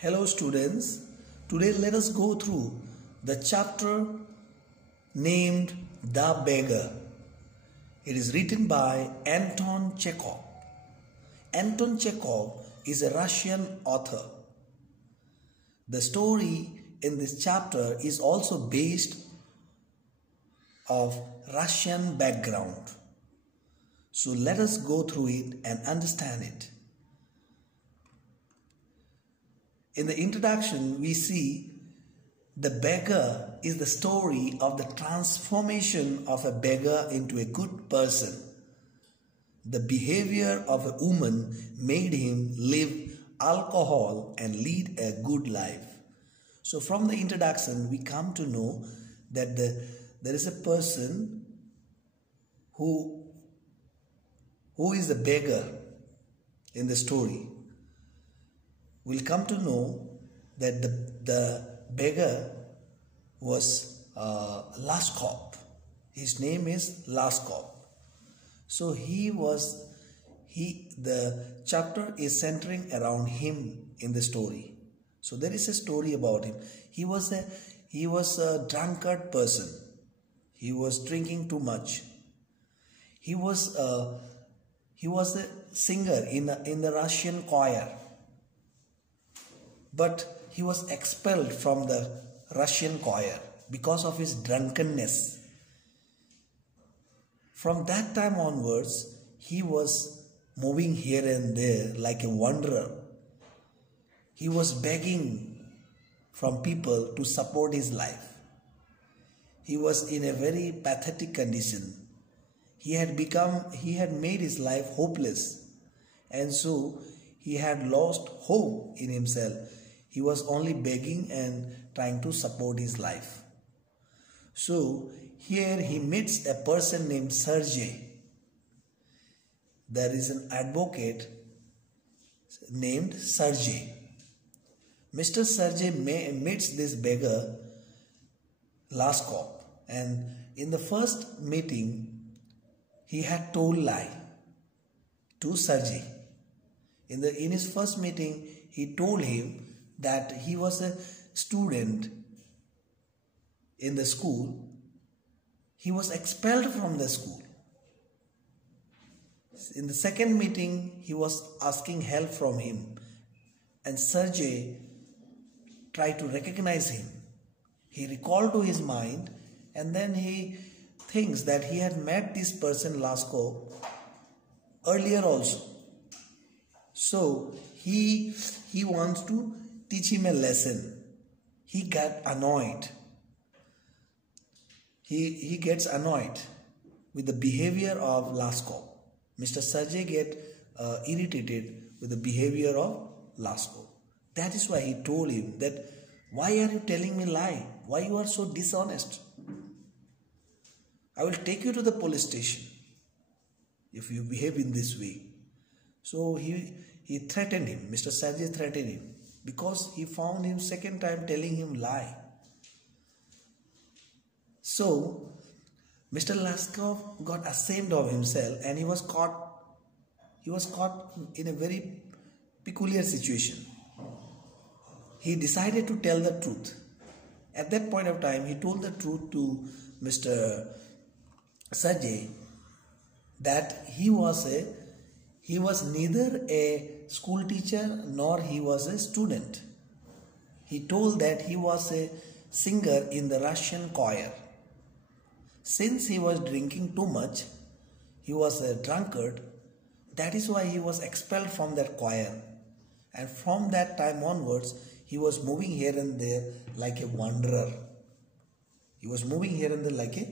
Hello students, today let us go through the chapter named The Beggar. It is written by Anton Chekhov. Anton Chekhov is a Russian author. The story in this chapter is also based of Russian background. So let us go through it and understand it. In the introduction, we see the beggar is the story of the transformation of a beggar into a good person. The behavior of a woman made him live alcohol and lead a good life. So from the introduction, we come to know that there is a person who is a beggar in the story. We'll come to know that the beggar was Laskov. His name is Laskov. So the chapter is centering around him in the story. So there is a story about him. He was a drunkard person. He was drinking too much. He was a singer in the Russian choir. But he was expelled from the Russian choir because of his drunkenness. From that time onwards, he was moving here and there like a wanderer. He was begging from people to support his life. He was in a very pathetic condition. He had made his life hopeless, and so he had lost hope in himself. He was only begging and trying to support his life. So here he meets a person named Sergey. There is an advocate named Sergey. Mr. Sergey meets this beggar Laskov, and in the first meeting he had told lie to Sergey. In his first meeting he told him that he was a student in the school. He was expelled from the school. In the second meeting, he was asking help from him, and Sergey tried to recognize him. He recalled to his mind, and then he thinks that he had met this person Laskov earlier also. So he wants to teach him a lesson. He got annoyed. He gets annoyed with the behavior of Laskov. Mr. Sergey gets irritated with the behavior of Laskov. That is why he told him that, why are you telling me lie? Why you are so dishonest? I will take you to the police station if you behave in this way. So he threatened him. Mr. Sergey threatened him because he found him second time telling him lie. So Mr. Laskov got ashamed of himself, and he was caught in a very peculiar situation. He decided to tell the truth. At that point of time, he told the truth to Mr. Sergey that he was neither a school teacher nor he was a student. He told that he was a singer in the Russian choir. Since he was drinking too much, he was a drunkard. That is why he was expelled from that choir. And from that time onwards, he was moving here and there like a wanderer. He was moving here and there like a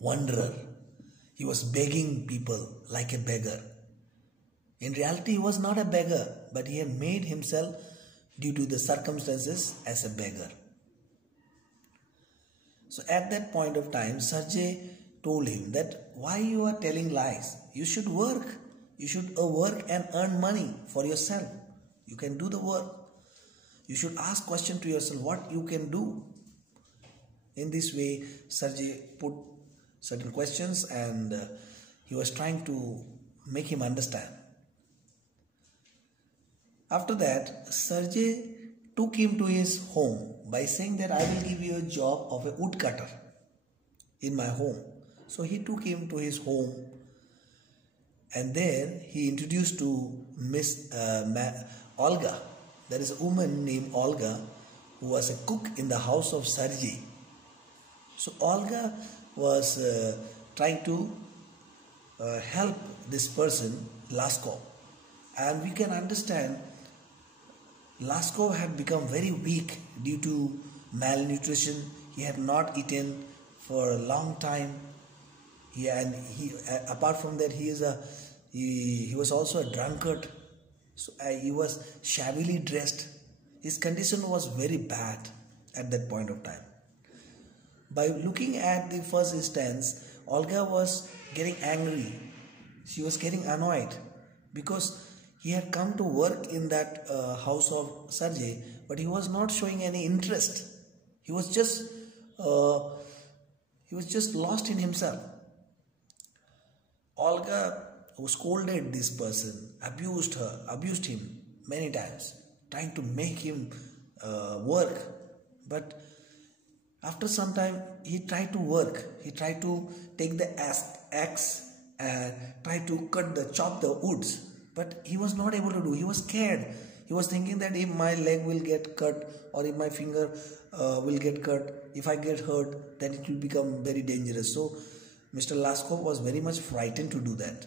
wanderer. He was begging people like a beggar. In reality, he was not a beggar, but he had made himself, due to the circumstances, as a beggar. So at that point of time, Sergey told him that, why you are telling lies? You should work. You should work and earn money for yourself. You can do the work. You should ask question to yourself what you can do. In this way, Sergey put certain questions, and he was trying to make him understand. After that, Sergey took him to his home by saying that I will give you a job of a woodcutter in my home. So he took him to his home, and there he introduced to Miss Olga. There is a woman named Olga who was a cook in the house of Sergey. So Olga was trying to help this person, Laskov. And we can understand Laskov had become very weak due to malnutrition. He had not eaten for a long time. Apart from that, he was also a drunkard. So he was shabbily dressed. His condition was very bad at that point of time. By looking at the first instance, Olga was getting angry. She was getting annoyed because he had come to work in that house of Sergey, but he was not showing any interest. He was just lost in himself. Olga scolded this person, abused him many times, trying to make him work. But after some time, he tried to work. He tried to take the axe and try to chop the woods. But he was not able to do. He was scared. He was thinking that if my leg will get cut or if my finger will get cut, if I get hurt, then it will become very dangerous. So Mr. Laskov was very much frightened to do that.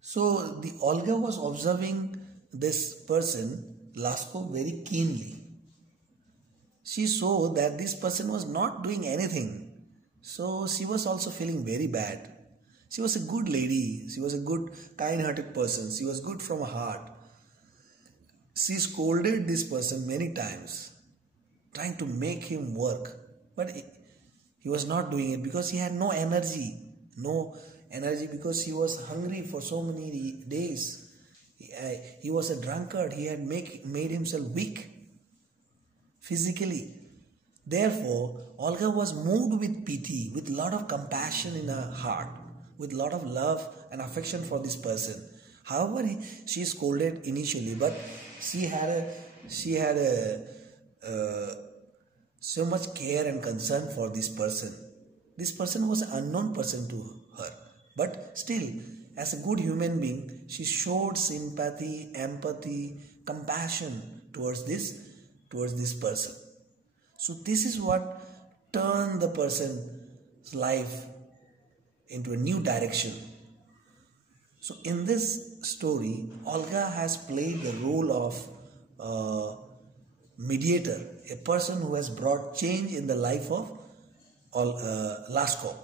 So the Olga was observing this person, Laskov, very keenly. She saw that this person was not doing anything. So she was also feeling very bad. She was a good lady. She was a good, kind-hearted person. She was good from her heart. She scolded this person many times, trying to make him work. But he was not doing it because he had no energy. No energy because he was hungry for so many days. He was a drunkard. He had made himself weak physically. Therefore, Olga was moved with pity, with a lot of compassion in her heart, with a lot of love and affection for this person. However, she scolded initially, but she had so much care and concern for this person. This person was an unknown person to her, but still, as a good human being, she showed sympathy, empathy, compassion towards this person. So this is what turned the person's life into a new direction. So in this story, Olga has played the role of mediator, a person who has brought change in the life of Laskov.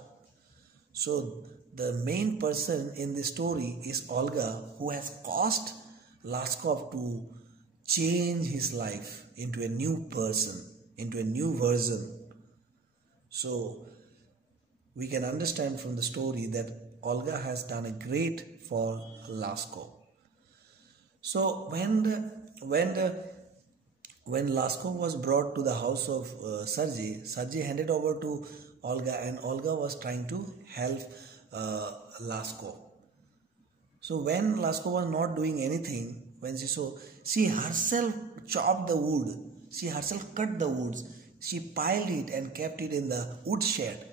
So the main person in the story is Olga, who has caused Laskov to change his life into a new person, into a new version. So we can understand from the story that Olga has done a great for Laskov. So when Laskov was brought to the house of Sergey handed over to Olga, and Olga was trying to help Laskov. So when Laskov was not doing anything, when she saw, she herself chopped the wood, she herself cut the woods, she piled it and kept it in the wood shed.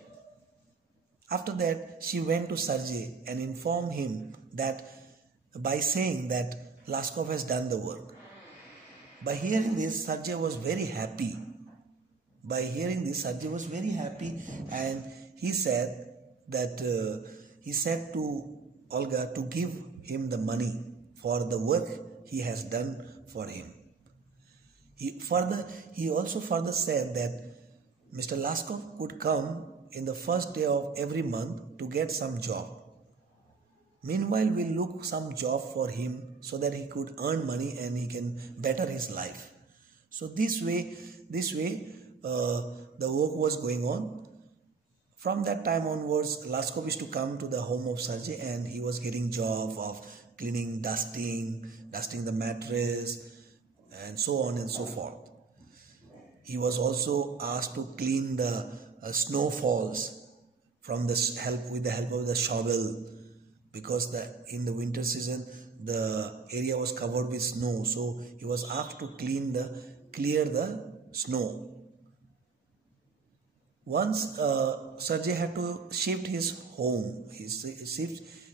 After that, she went to Sergey and informed him that by saying that Laskov has done the work. By hearing this, Sergey was very happy. And he said to Olga to give him the money for the work he has done for him. He also further said that Mr. Laskov could come in the first day of every month to get some job. Meanwhile, we'll look some job for him so that he could earn money and he can better his life. So this way, the work was going on. From that time onwards, Laskov used to come to the home of Sergey, and he was getting job of cleaning, dusting the mattress, and so on and so forth. He was also asked to clean the snowfalls with the help of the shovel, because in the winter season the area was covered with snow, so he was asked to clear the snow. Once Sergey had to shift his home,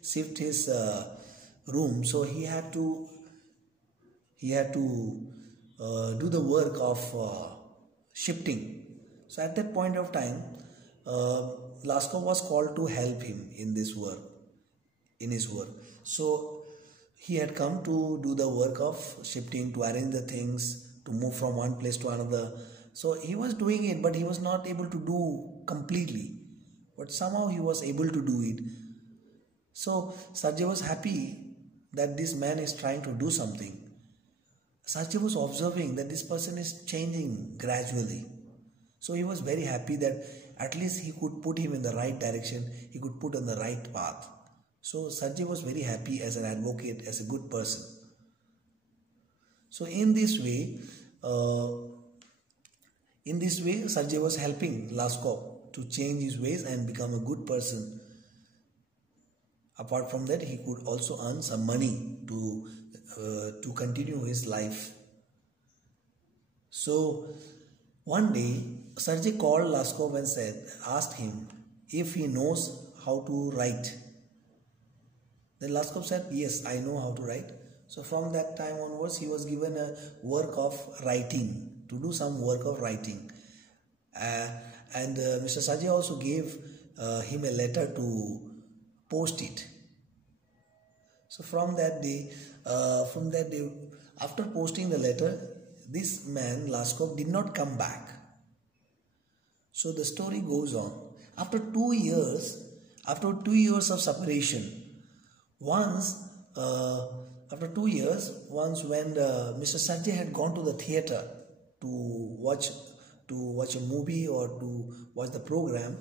shift his room, so he had to do the work of shifting. So at that point of time, Laskov was called to help him in his work. So he had come to do the work of shifting, to arrange the things, to move from one place to another. So he was doing it, but he was not able to do completely. But somehow he was able to do it. So Sergey was happy that this man is trying to do something. Sergey was observing that this person is changing gradually. So he was very happy that at least he could put him in the right direction, he could put on the right path. So Sergey was very happy as an advocate, as a good person. So in this way, Sergey was helping Laskov to change his ways and become a good person. Apart from that, he could also earn some money to continue his life. So one day, Sergey called Laskov and asked him if he knows how to write. Then Laskov said, yes, I know how to write. So from that time onwards, he was given a work of writing, to do some work of writing. And Mr. Sergey also gave him a letter to post it. So from that day, after posting the letter, this man, Laskov, did not come back. So the story goes on. After 2 years of separation, once when Mr. Sergey had gone to the theater to watch a movie or to watch the program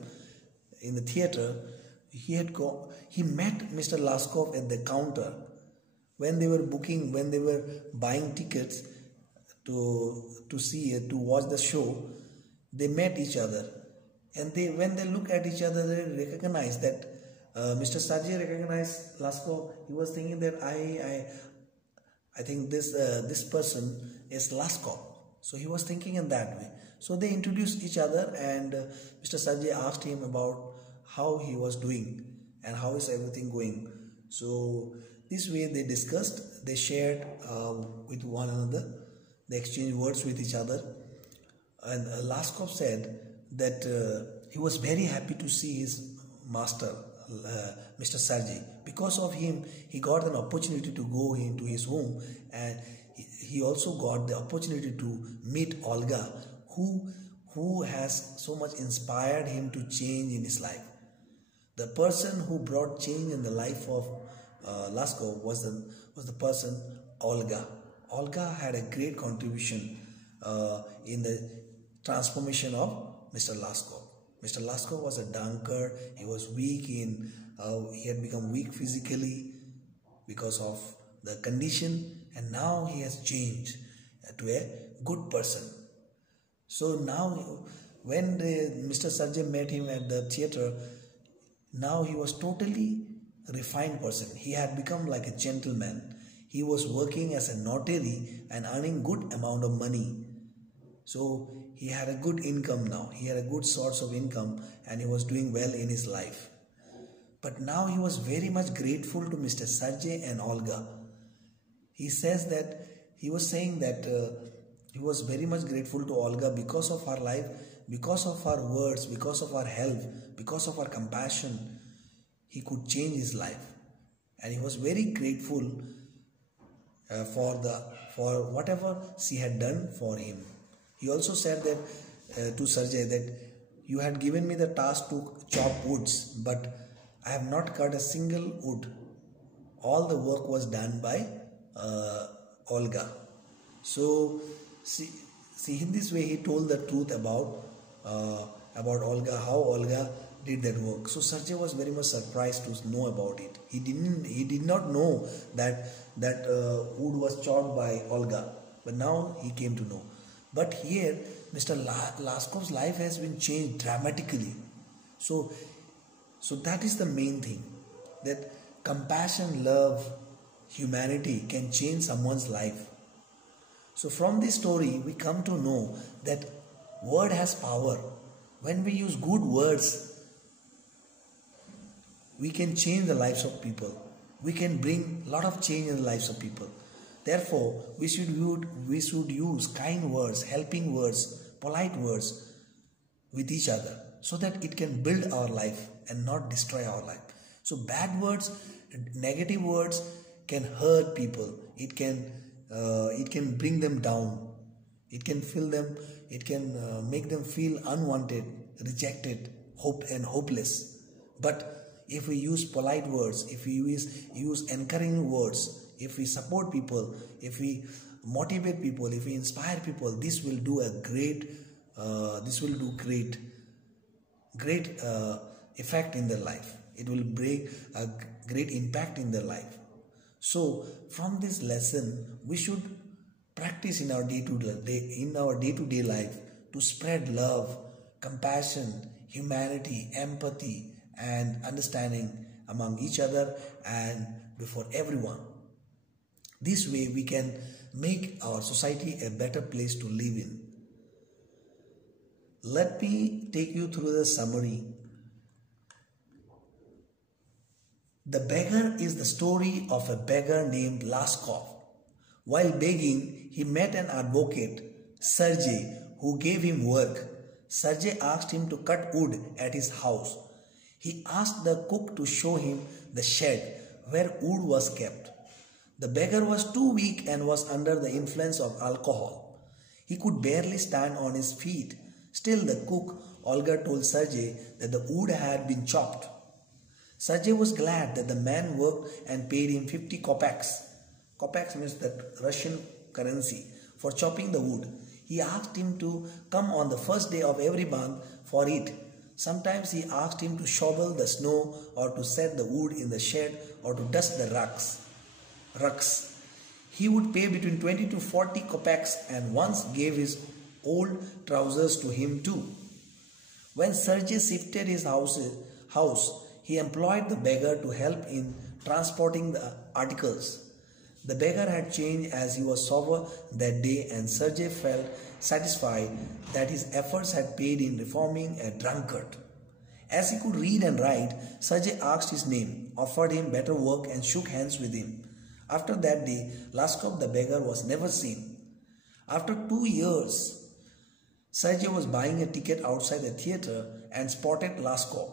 in the theater, he met Mr. Laskov at the counter when they were buying tickets to watch the show. They met each other, and when they look at each other, they recognize that Mr. Sergey recognized Laskov. He was thinking that I think this person is Laskov. So he was thinking in that way. So they introduced each other, and Mr. Sergey asked him about how he was doing and how is everything going. So this way they discussed, they shared with one another, they exchanged words with each other. And Laskov said that he was very happy to see his master, Mr. Sergey. Because of him, he got an opportunity to go into his home, and he also got the opportunity to meet Olga, who has so much inspired him to change in his life. The person who brought change in the life of Laskov was the person Olga. Olga had a great contribution in the transformation of Mr. Laskov. Mr. Laskov was a drunkard. He was weak he had become weak physically because of the condition, and now he has changed to a good person. So now when Mr. Sergey met him at the theater, now he was totally refined person. He had become like a gentleman. He was working as a notary and earning good amount of money. So he had a good income now. He had a good source of income, and he was doing well in his life. But now he was very much grateful to Mr. Sergey and Olga. He says that he was saying that he was very much grateful to Olga because of her life, because of her words, because of her help, because of her compassion. He could change his life, and he was very grateful for whatever she had done for him. He also said that to Sergey that you had given me the task to chop woods, but I have not cut a single wood. All the work was done by Olga. So see, in this way he told the truth about Olga, how Olga did that work. So Sergey was very much surprised to know about it. He did not know that wood was chopped by Olga, but now he came to know. But here Mr. Laskov's life has been changed dramatically. So that is the main thing, that compassion, love humanity can change someone's life. So from this story, we come to know that word has power. When we use good words, we can change the lives of people. We can bring a lot of change in the lives of people. Therefore, we should use kind words, helping words, polite words with each other so that it can build our life and not destroy our life. So bad words, negative words can hurt people. It can bring them down. It can fill them. It can make them feel unwanted, rejected, hopeless. But if we use polite words, if we use encouraging words, if we support people, if we motivate people, if we inspire people, this will do great effect in their life. It will bring a great impact in their life. So from this lesson, we should practice in our day-to-day life to spread love, compassion, humanity, empathy, and understanding among each other and before everyone. This way we can make our society a better place to live in. Let me take you through the summary. The beggar is the story of a beggar named Laskov. While begging, he met an advocate, Sergey, who gave him work. Sergey asked him to cut wood at his house. He asked the cook to show him the shed where wood was kept. The beggar was too weak and was under the influence of alcohol. He could barely stand on his feet. Still, the cook, Olga, told Sergey that the wood had been chopped. Sergey was glad that the man worked and paid him 50 kopecks. Kopecks means that Russian currency for chopping the wood. He asked him to come on the first day of every month for it. Sometimes he asked him to shovel the snow or to set the wood in the shed or to dust the rucks. He would pay between 20 to 40 kopecks and once gave his old trousers to him too. When Sergey shifted his house, he employed the beggar to help in transporting the articles. The beggar had changed as he was sober that day, and Sergey felt satisfied that his efforts had paid in reforming a drunkard. As he could read and write, Sergey asked his name, offered him better work and shook hands with him. After that day, Laskov the beggar was never seen. After 2 years, Sergey was buying a ticket outside the theatre and spotted Laskov.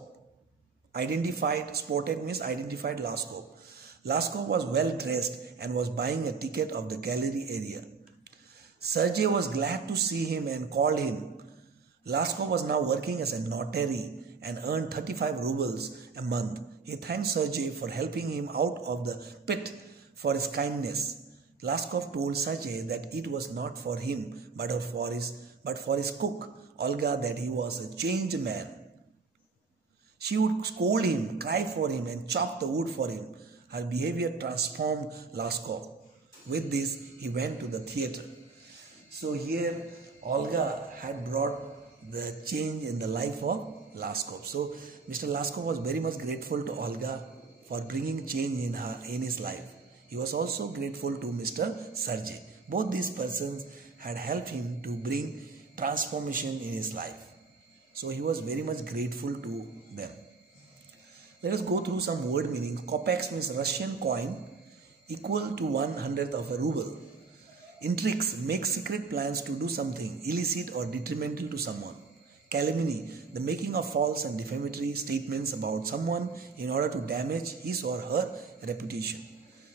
Spotted means identified Laskov. Laskov was well dressed and was buying a ticket of the gallery area. Sergey was glad to see him and called him. Laskov was now working as a notary and earned 35 rubles a month. He thanked Sergey for helping him out of the pit for his kindness. Laskov told Sergey that it was not for him but for his cook, Olga, that he was a changed man. She would scold him, cry for him and chop the wood for him. Her behavior transformed Laskov. With this, he went to the theatre. So here, Olga had brought the change in the life of Laskov. So Mr. Laskov was very much grateful to Olga for bringing change in his life. He was also grateful to Mr. Sergey. Both these persons had helped him to bring transformation in his life. So he was very much grateful to them. Let us go through some word meanings. Kopecks means Russian coin equal to 1/100th of a ruble. Intrigues, make secret plans to do something illicit or detrimental to someone. Calumny, the making of false and defamatory statements about someone in order to damage his or her reputation.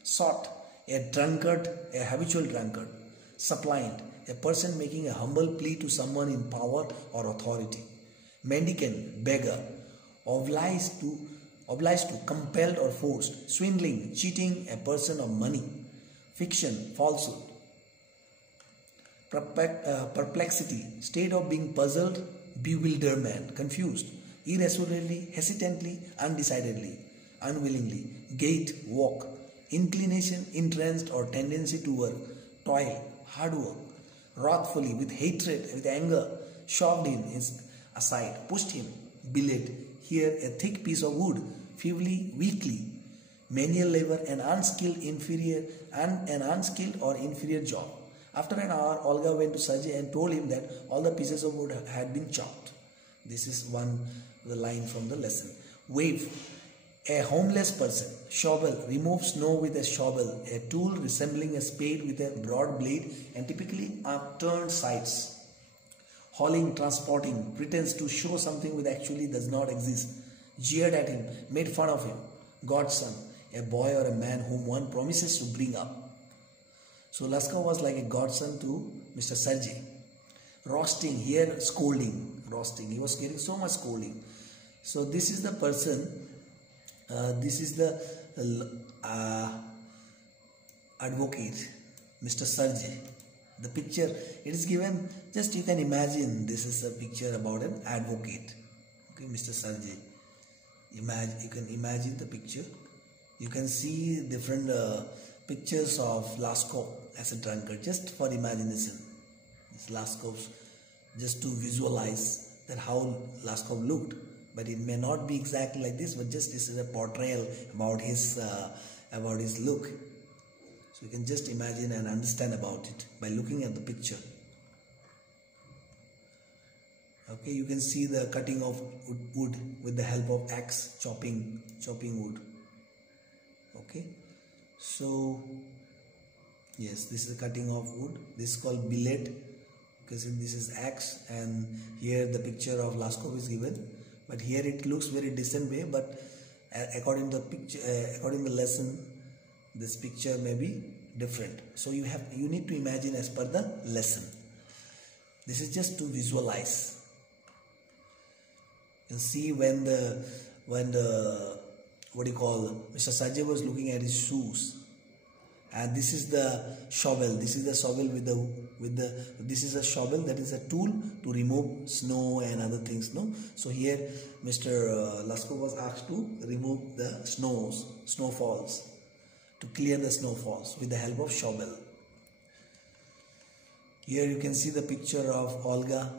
Sot, a drunkard, a habitual drunkard. Suppliant, a person making a humble plea to someone in power or authority. Mendicant, beggar. Obliged to, compelled or forced. Swindling, cheating a person of money. Fiction, falsehood. Perplexity, state of being puzzled, bewilderment, confused. Irresolutely, hesitantly, undecidedly, unwillingly. Gait, walk. Inclination, interest or tendency to work. Toil, hard work. Wrathfully, with hatred, with anger, shoved him aside, pushed him. Billet, here a thick piece of wood, feebly, weakly. menial labor, an unskilled or inferior job. After an hour, Olga went to Sergey and told him that all the pieces of wood had been chopped. This is the line from the lesson. Wave, a homeless person. Shovel, remove snow with a shovel, a tool resembling a spade with a broad blade and typically upturned sides. Hauling, transporting, pretends to show something which actually does not exist. Jeered at him, made fun of him. Godson, a boy or a man whom one promises to bring up. So Laskov was like a godson to Mr. Sergey. Roasting, here scolding. Roasting, he was getting so much scolding. So this is the person, this is the advocate, Mr. Sergey. The picture, it is given, just you can imagine, this is a picture about an advocate. Okay, Mr. Sergey. You can imagine the picture. You can see different pictures of Laskov as a drunkard, just for imagination. It's Laskov's, just to visualize that how Laskov looked. But it may not be exactly like this, but just this is a portrayal about his look. So you can just imagine and understand about it by looking at the picture. Okay, you can see the cutting of wood with the help of axe, chopping wood. Okay, so yes, this is the cutting of wood. This is called billet, because this is axe, and here the picture of Laskov is given. But here it looks very distant way. But according to the picture, according to the lesson, this picture may be different. So you need to imagine as per the lesson. This is just to visualize. You can see when the Mr. Sergey was looking at his shoes, and this is the shovel. This is the shovel this is a shovel, that is a tool to remove snow and other things. No, so here Mr. Laskov was asked to remove the snowfalls, to clear the snowfalls with the help of shovel. Here you can see the picture of Olga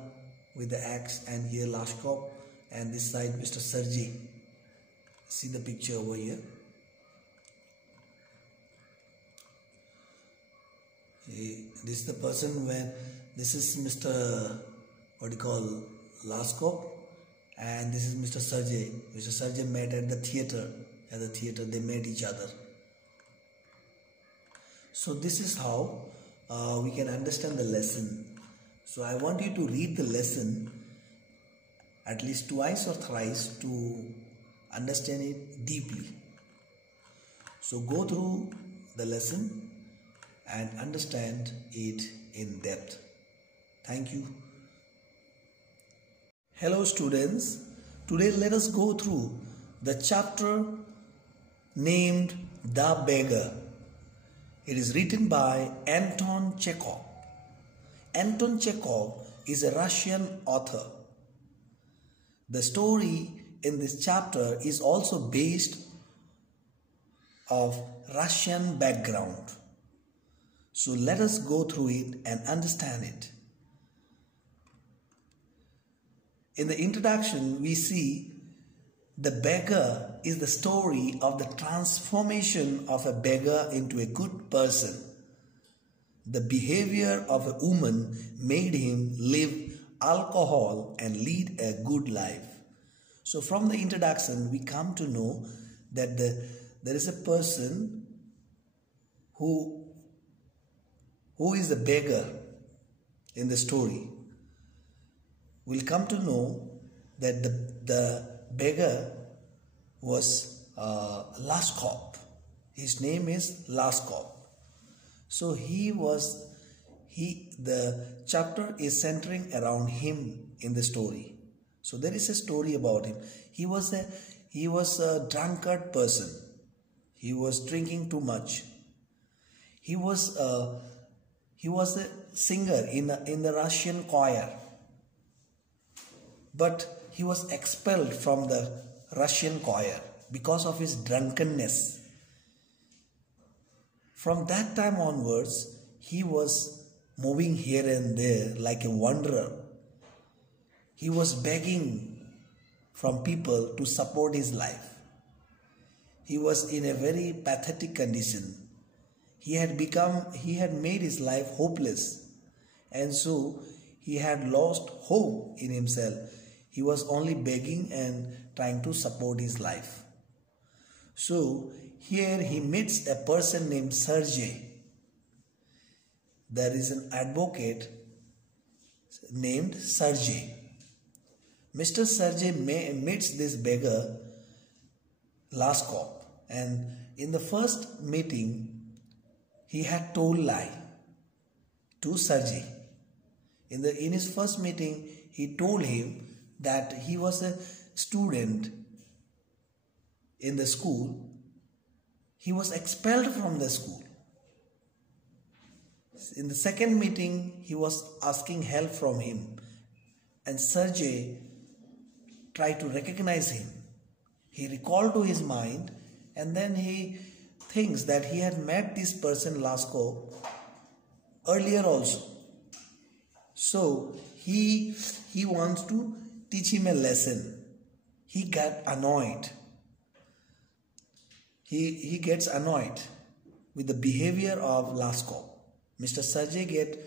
with the axe, and here Laskov, and this side Mr. Sergey. See the picture over here. This is the person when this is Mr. Laskov, and this is Mr. Sergey. Mr. Sergey met at the theater. At the theater they met each other. So this is how we can understand the lesson. So I want you to read the lesson at least twice or thrice to understand it deeply. So go through the lesson and understand it in depth. Thank you. Hello students. Today let us go through the chapter named The Beggar. It is written by Anton Chekhov. Anton Chekhov is a Russian author. The story in this chapter is also based of Russian background. So let us go through it and understand it. In the introduction, we see the beggar is the story of the transformation of a beggar into a good person. The behavior of a woman made him live alcohol and lead a good life. So from the introduction, we come to know that there is a person who is a beggar in the story. We'll come to know that the beggar was Laskov. His name is Laskov. So the chapter is centering around him in the story. So there is a story about him. He was a drunkard person. He was drinking too much. He was a singer in the Russian choir. But he was expelled from the Russian choir because of his drunkenness. From that time onwards, he was moving here and there like a wanderer. He was begging from people to support his life. he was in a very pathetic condition. He had made his life hopeless, and so he had lost hope in himself. He was only begging and trying to support his life. So here he meets a person named Sergey. There is an advocate named Sergey. Mr. Sergey meets this beggar Laskov, and in the first meeting he had told lie to Sergey. In his first meeting he told him that he was a student in the school. He was expelled from the school. In the second meeting he was asking help from him, and Sergey tried to recognize him. He recalled to his mind, and then he thinks that he had met this person Laskov earlier also. So he wants to teach him a lesson. He got annoyed. He gets annoyed with the behavior of Laskov. Mr. Sergey get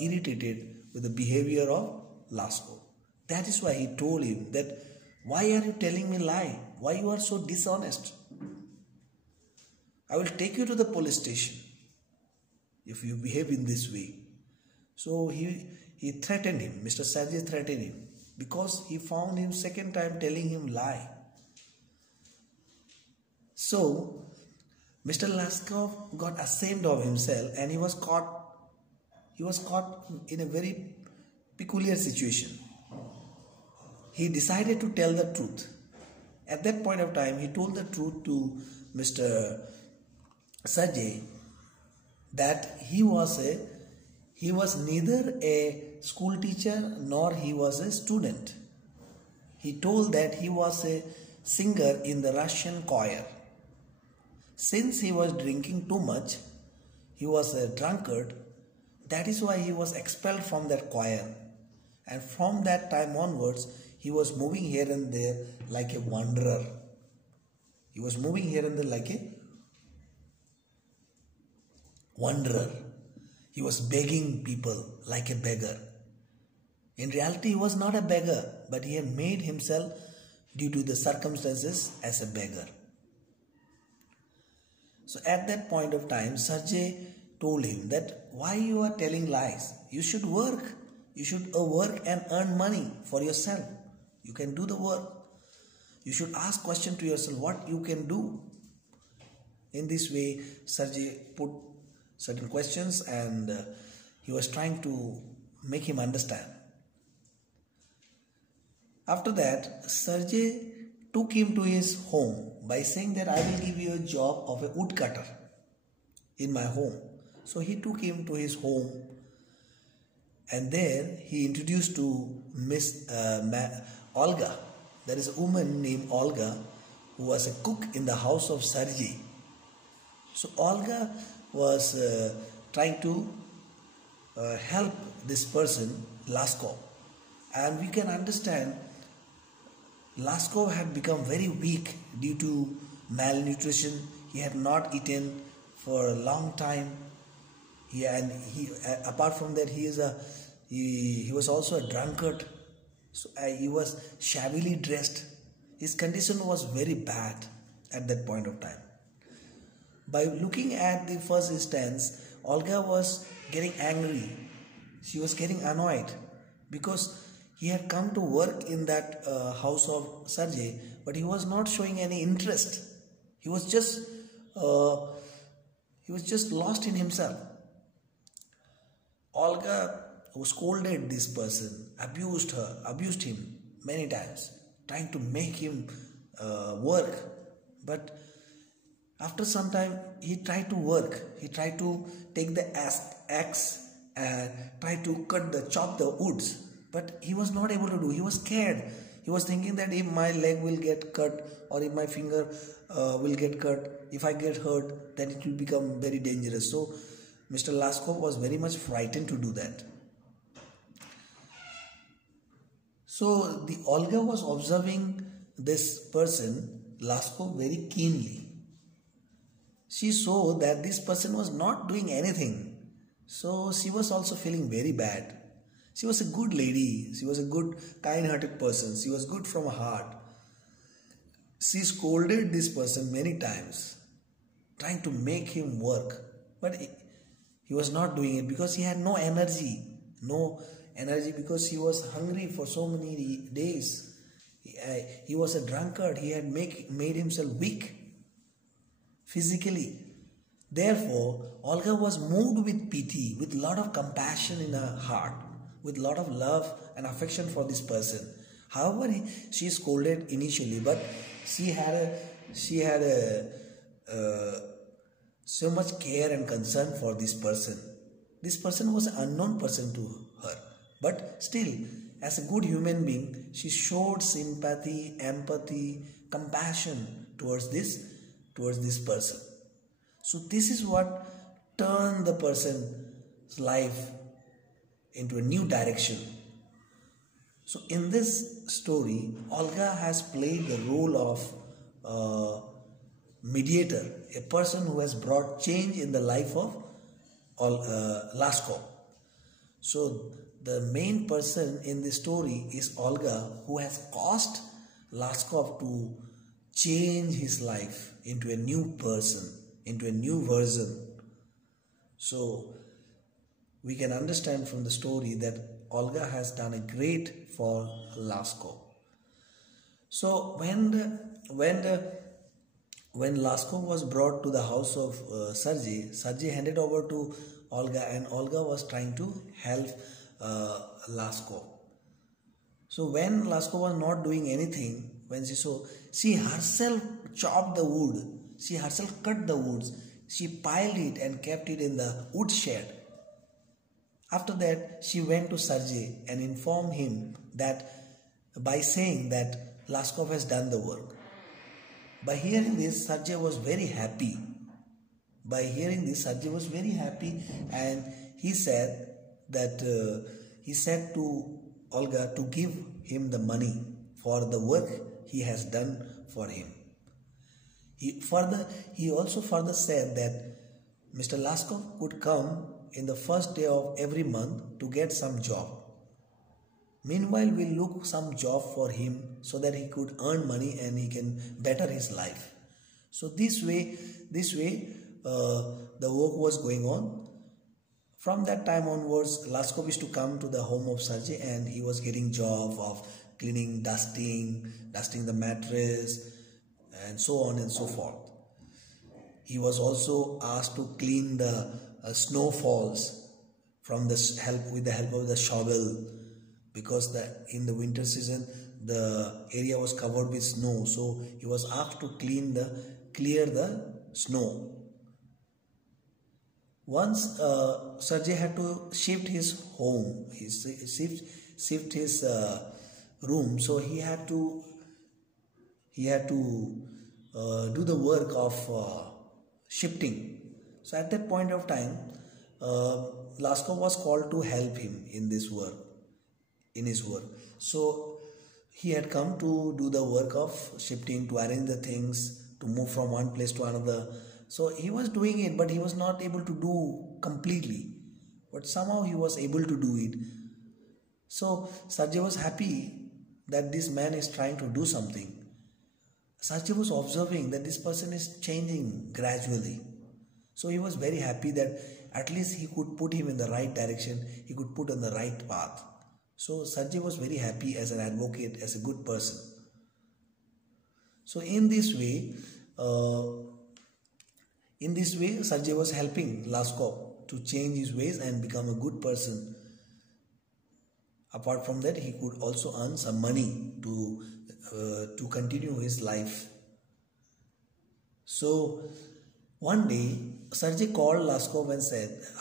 irritated with the behavior of Laskov. That is why he told him that, why are you telling me lie? Why you are so dishonest? I will take you to the police station if you behave in this way. So he threatened him. Mr. Sergey threatened him because he found him second time telling him lie. So Mr. Laskov got ashamed of himself, and he was caught in a very peculiar situation. He decided to tell the truth. At that point of time, he told the truth to Mr. Sergey that he was neither a school teacher nor he was a student. He told that he was a singer in the Russian choir. Since he was drinking too much, he was a drunkard. That is why he was expelled from that choir. And from that time onwards, he was moving here and there like a wanderer. He was moving here and there like a wanderer. He was begging people like a beggar. In reality, he was not a beggar, but he had made himself, due to the circumstances, as a beggar. So at that point of time, Sergey told him that, why you are telling lies? You should work. You should work and earn money for yourself. You can do the work. You should ask question to yourself what you can do. In this way, Sergey put certain questions, and he was trying to make him understand. After that, Sergey took him to his home by saying that I will give you a job of a woodcutter in my home. So he took him to his home, and there he introduced to Miss Olga. There is a woman named Olga who was a cook in the house of Sergey. So Olga was trying to help this person, Laskov. And we can understand Laskov had become very weak due to malnutrition. He had not eaten for a long time. Apart from that, he was also a drunkard. So he was shabbily dressed. His condition was very bad at that point of time. By looking at the first instance, Olga was getting angry. She was getting annoyed because he had come to work in that house of Sergey, but he was not showing any interest. He was just lost in himself. Olga scolded this person, abused him many times, trying to make him work. But after some time, he tried to work. He tried to take the axe and try to chop the woods. But he was not able to do. He was scared. He was thinking that if my leg will get cut or if my finger will get cut, if I get hurt, then it will become very dangerous. So Mr. Laskov was very much frightened to do that. So the Olga was observing this person, Laskov, very keenly. she saw that this person was not doing anything. So she was also feeling very bad. She was a good lady. She was a good, kind-hearted person. She was good from her heart. She scolded this person many times, trying to make him work. But he was not doing it because he had no energy. No energy because he was hungry for so many days. He was a drunkard. He had made himself weak physically. Therefore, Olga was moved with pity, with lot of compassion in her heart, with lot of love and affection for this person. However, she scolded initially, but she had so much care and concern for this person. This person was an unknown person to her, but still, as a good human being, she showed sympathy, empathy, compassion towards this person. So this is what turned the person's life into a new direction. So in this story, Olga has played the role of mediator, a person who has brought change in the life of Laskov. So the main person in the story is Olga, who has caused Laskov to change his life into a new person, into a new version. So we can understand from the story that Olga has done a great for Laskov. So when Laskov was brought to the house of Sergei handed over to Olga, and Olga was trying to help Laskov. So when Laskov was not doing anything, when she saw, she herself chopped the wood, she herself cut the woods, she piled it and kept it in the wood shed. After that, she went to Sergei and informed him that by saying that Laskov has done the work. By hearing this, Sergei was very happy. And he said that he said to Olga to give him the money for the work he has done for him. He also further said that Mr. Laskov could come in the first day of every month to get some job. Meanwhile, we'll look some job for him so that he could earn money and he can better his life. So this way, the work was going on. From that time onwards, Laskov used to come to the home of Sergei, and he was getting job of cleaning, dusting the mattress, and so on and so forth. He was also asked to clean the snowfalls with the help of the shovel, because in the winter season the area was covered with snow. So he was asked to clear the snow. Once Sergei had to shift his home, shift his room, so he had to do the work of shifting. So at that point of time, Laskov was called to help him in his work. So he had come to do the work of shifting, to arrange the things, to move from one place to another. So he was doing it, but he was not able to do completely. But somehow he was able to do it. So Sergei was happy that this man is trying to do something. Sergei was observing that this person is changing gradually. So he was very happy that at least he could put him in the right direction, he could put on the right path. So Sergei was very happy as an advocate, as a good person. So in this way, Sergei was helping Laskov to change his ways and become a good person. Apart from that, he could also earn some money to continue his life. So one day, Sergei called Laskov and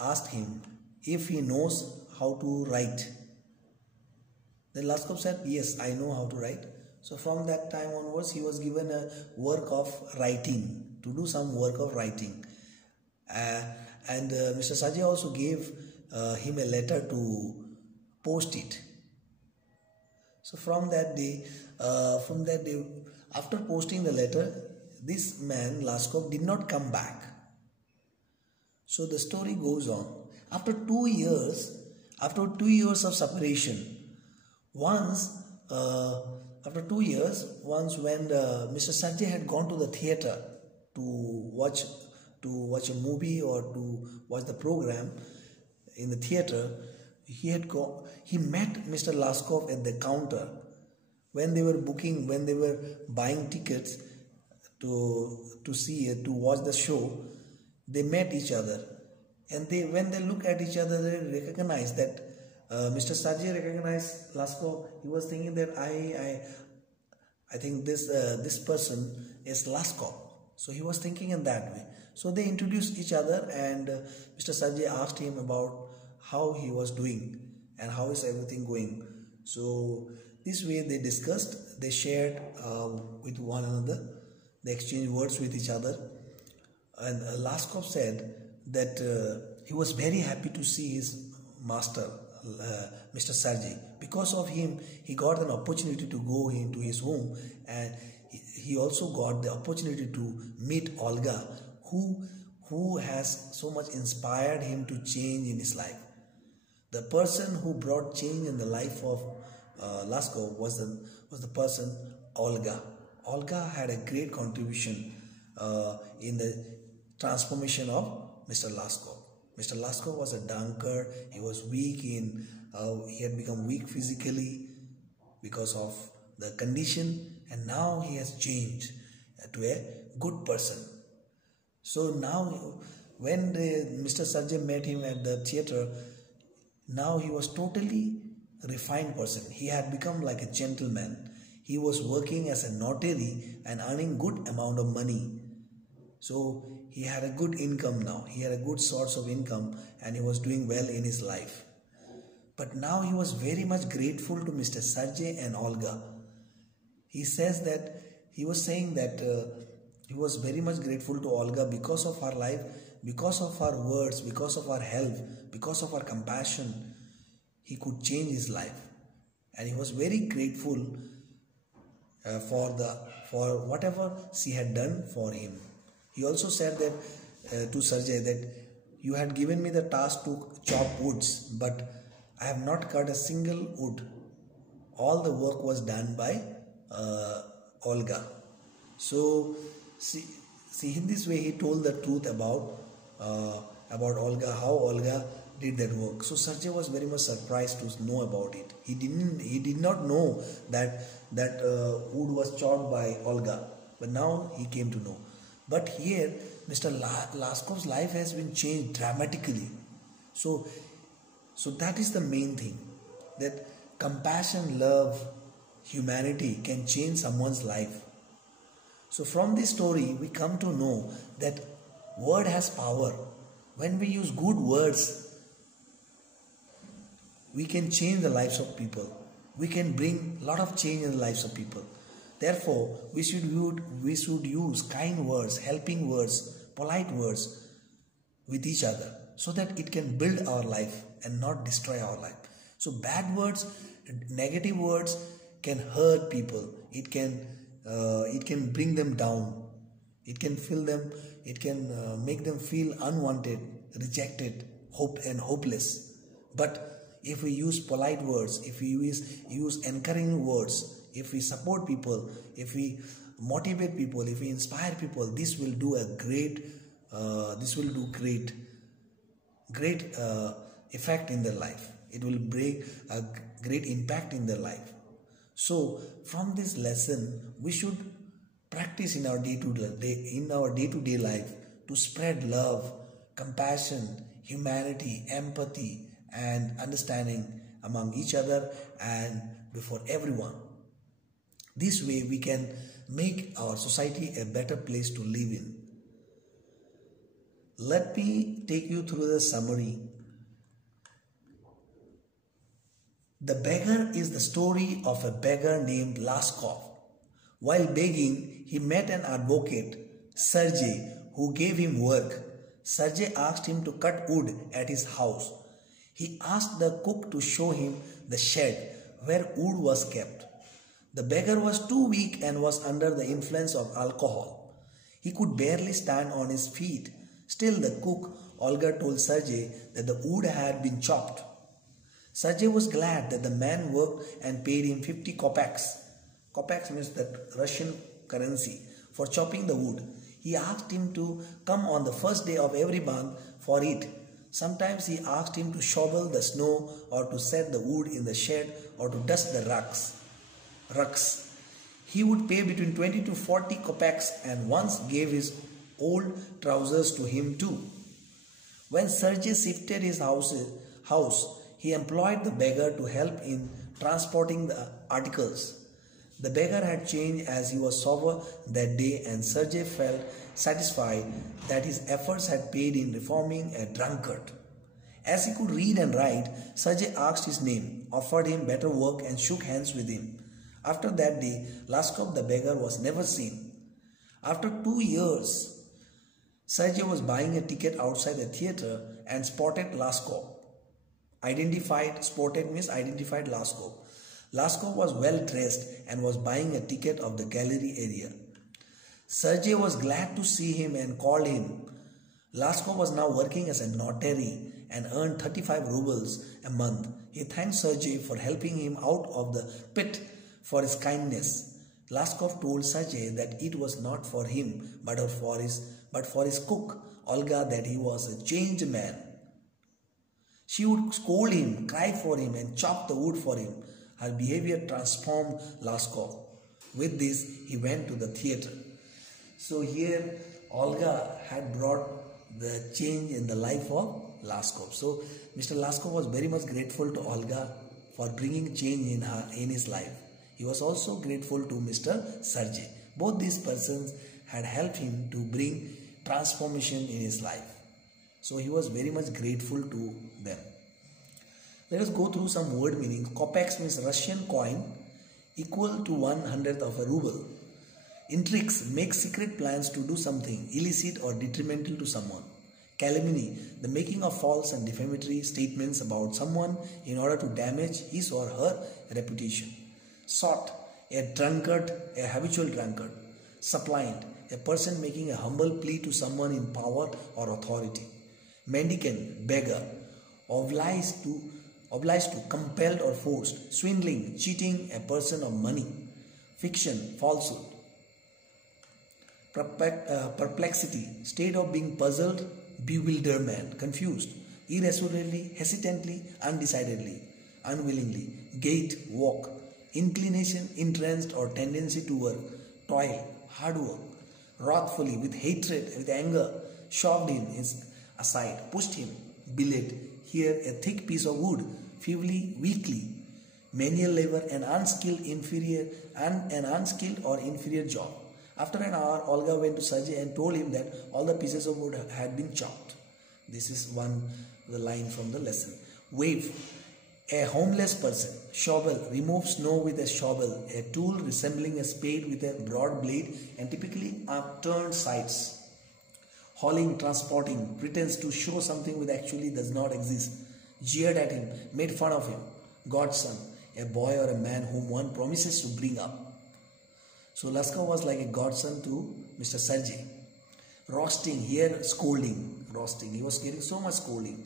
asked him if he knows how to write. Then Laskov said, "Yes, I know how to write." So from that time onwards, he was given a work of writing, to do some work of writing. And Mr. Sergei also gave him a letter to post it. So from that day, after posting the letter, this man, Laskov, did not come back So the story goes on. After 2 years of separation, once after 2 years, once when Mr. Sanjay had gone to the theater to watch a movie or to watch the program in the theater, he met Mr. Laskov at the counter when they were buying tickets to watch the show. They met each other, and when they look at each other, they recognize that Mr. Sajay recognized Laskov. He was thinking that I think this person is Laskov. So he was thinking in that way. So they introduced each other, and Mr. Sajay asked him about how he was doing and how is everything going. So this way they discussed, they shared with one another, they exchanged words with each other. And Laskov said that he was very happy to see his master, Mr. Sergey. Because of him, he got an opportunity to go into his home, and he also got the opportunity to meet Olga, who has so much inspired him to change in his life. The person who brought change in the life of Laskov was the person Olga. Olga had a great contribution in the transformation of Mr. Laskov. Mr. Laskov was a drunkard. He was weak he had become weak physically because of the condition, and now he has changed to a good person. So now when Mr. Sanjay met him at the theater, now he was totally refined person. He had become like a gentleman. He was working as a notary and earning good amount of money. So he had a good income now. He had a good source of income, and he was doing well in his life. But now he was very much grateful to Mr. Sajay and Olga. He says that he was saying that he was very much grateful to Olga because of her life, because of her words, because of her help, because of her compassion. He could change his life, and he was very grateful for whatever she had done for him. He also said that to Sergey that you had given me the task to chop woods, but I have not cut a single wood. All the work was done by Olga. So see, in this way he told the truth about Olga, how Olga did that work. So Sergey was very much surprised to know about it. He did not know that wood was chopped by Olga, but now he came to know. But here Mr. Laskov's life has been changed dramatically. So that is the main thing, that compassion, love, humanity can change someone's life. So from this story we come to know that word has power. When we use good words, we can change the lives of people. We can bring a lot of change in the lives of people. Therefore, we should use kind words, helping words, polite words with each other, so that it can build our life and not destroy our life. So bad words, negative words can hurt people. It can bring them down. It can fill them. It can make them feel unwanted, rejected, hopeless. But if we use polite words, if we use encouraging words, if we support people, if we motivate people, if we inspire people, this will do great effect in their life. It will bring a great impact in their life. So from this lesson, we should practice in our day-to-day life to spread love, compassion, humanity, empathy, and understanding among each other and before everyone. This way we can make our society a better place to live in. Let me take you through the summary. The beggar is the story of a beggar named Laskov. While begging, he met an advocate, Sergey, who gave him work. Sergey asked him to cut wood at his house. He asked the cook to show him the shed where wood was kept. The beggar was too weak and was under the influence of alcohol. He could barely stand on his feet. Still, the cook Olga told Sergey that the wood had been chopped. Sergey was glad that the man worked and paid him 50 kopecks. Kopecks means that Russian currency for chopping the wood. He asked him to come on the first day of every month for it. Sometimes he asked him to shovel the snow or to set the wood in the shed or to dust the rucks. He would pay between 20 to 40 kopecks and once gave his old trousers to him too. When Sergey shifted his house, he employed the beggar to help in transporting the articles. The beggar had changed as he was sober that day, and Sergey felt satisfied that his efforts had paid in reforming a drunkard. As he could read and write, Sergey asked his name, offered him better work and shook hands with him. After that day, Laskov the beggar was never seen. After 2 years, Sergey was buying a ticket outside the theatre and spotted Laskov. Spotted means identified Laskov. Laskov was well dressed and was buying a ticket of the gallery area. Sergey was glad to see him and called him. Laskov was now working as a notary and earned 35 rubles a month. He thanked Sergey for helping him out of the pit for his kindness. Laskov told Sergey that it was not for him but for his cook, Olga, that he was a changed man. She would scold him, cry for him and chop the wood for him. Her behavior transformed Laskov. With this, he went to the theatre. So here, Olga had brought the change in the life of Laskov. So Mr. Laskov was very much grateful to Olga for bringing change in his life. He was also grateful to Mr. Sergey. Both these persons had helped him to bring transformation in his life. So he was very much grateful to them. Let us go through some word meanings. Kopecks means Russian coin equal to 1/100th of a ruble. Intrigues, make secret plans to do something illicit or detrimental to someone. Calumny, the making of false and defamatory statements about someone in order to damage his or her reputation. Sot, a drunkard, a habitual drunkard. Suppliant, a person making a humble plea to someone in power or authority. Mendicant, beggar. Obliged to, compelled or forced. Swindling, cheating a person of money. Fiction, falsehood. Perplexity, state of being puzzled, bewilderment, confused. Irresolutely, hesitantly, undecidedly, unwillingly. Gait, walk. Inclination, interest or tendency to work. Toil, hard work. Wrathfully, with hatred, with anger, shoved him aside, pushed him. Billet, here a thick piece of wood, feebly, weakly. Manual labor, an unskilled or inferior job. After an hour, Olga went to Sergey and told him that all the pieces of wood had been chopped. This is the line from the lesson. Wave, a homeless person. Shovel, remove snow with a shovel, a tool resembling a spade with a broad blade and typically upturned sides. Hauling, transporting, pretends to show something which actually does not exist. Jeered at him, made fun of him. Godson, a boy or a man whom one promises to bring up. So Laskov was like a godson to Mr. Sergey. Roasting, here scolding. Roasting, he was getting so much scolding.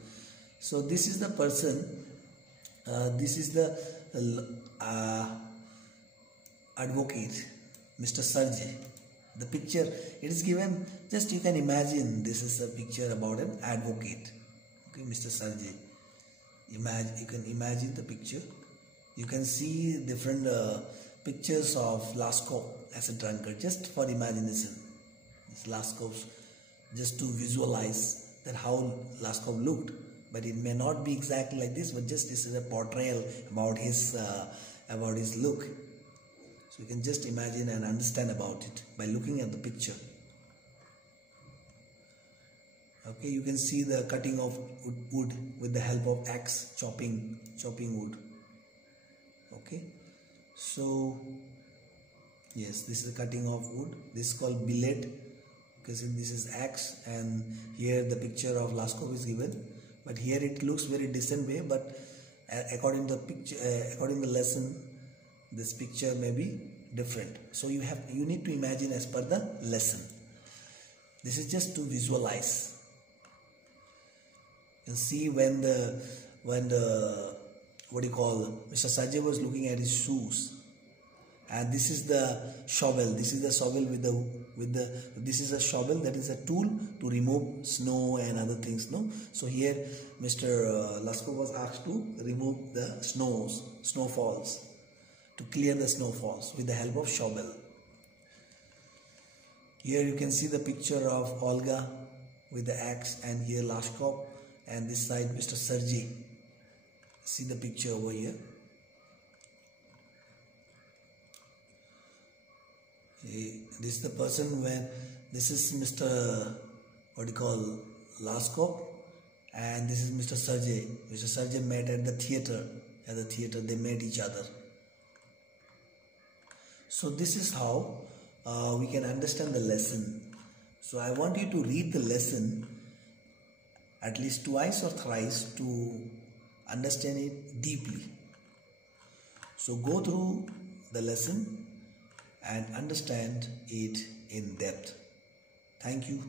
So this is the person, this is the advocate, Mr. Sergey. The picture, it is given, just you can imagine, this is a picture about an advocate. Okay, Mr. Sergey. You can imagine the picture. You can see different pictures of Laskov as a drunkard, just for imagination. It's Laskov's, just to visualize that how Laskov looked. But it may not be exactly like this, but just this is a portrayal about his look. So you can just imagine and understand about it by looking at the picture. Okay, you can see the cutting of wood with the help of axe, chopping wood. Okay, so yes, this is the cutting of wood. This is called billet, because this is axe, and here the picture of Laskov is given. But here it looks very distant way, but according to the picture, according to the lesson, this picture may be different. So you need to imagine as per the lesson. This is just to visualize. You see when the what do you call, Mr. Sajay was looking at his shoes, and this is the shovel. This is the shovel this is a shovel, that is a tool to remove snow and other things. No, so here Mr. Laskov was asked to remove the snowfalls, to clear the snowfalls with the help of shovel. Here you can see the picture of Olga with the axe, and here Laskov, and this side Mr. Sergey. See the picture over here. This is the person when this is Mr. what do you call, Laskov, and this is Mr. Sergey. Mr. Sergey met at the theater. At the theater they met each other. So this is how we can understand the lesson. So I want you to read the lesson at least twice or thrice to understand it deeply. So go through the lesson and understand it in depth. Thank you.